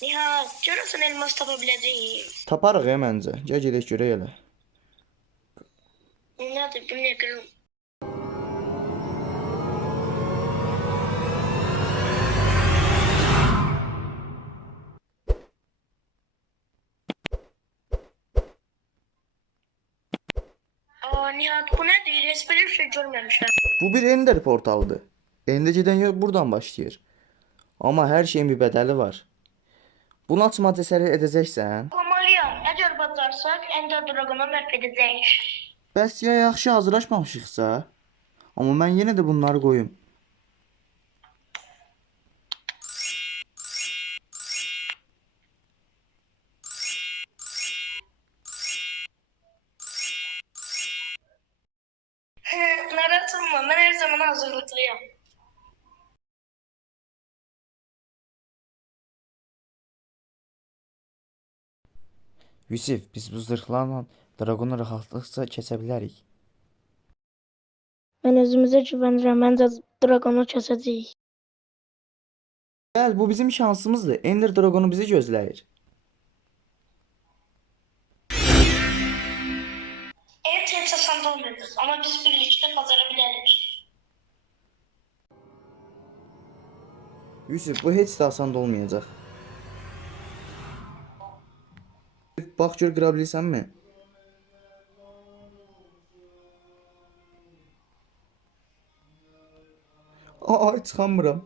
Nihat, görürsən elmas tapa biləcəyik. Taparıq ya məncə. Gəl gedək görək elə. Nədir, bilmirəm. Nihat, bu nədir? Heç bir şey görməmişəm. Bu bir Ender portalıdır. Ender gedən yol buradan başlayır. Amma hər şeyin bir bədəli var. Bunu açma cəsarət edəcəksən. Qomalıyam. Əgər bacarsaq, Ender Dragon'u məhv edəcəyik. Bəs ya yaxşı hazırlaşmamışıqsa? Amma mən yenə də bunları qoyum. Narahat olma, mən hər zaman hazırlıqlıyam. Yusif, biz bu zırhlarla dragonu rahatlıqca keçə bilərik. Mən özümüzə güvənirəm, məncə Dragon'u kəsəcəyik. Gəl, bu bizim şansımızdır. Ender dragonu bizi gözləyir. Evet, heç asan olmayacaq, amma biz birlikdə bazara bilərik. Yusuf, bu heç də asan olmayacaq. Bax gör qıra bilirsənmi? Ay, çıxamıram.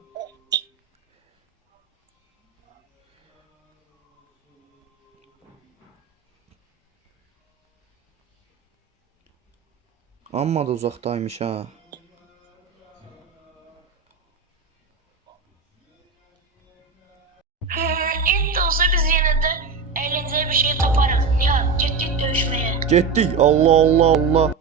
Amma da uzaqdaymış ha. Et de olsa biz yenə də əyləncəli bir şey taparıq. Nihat, getdik döyüşməyə. Getdik. Allah Allah Allah.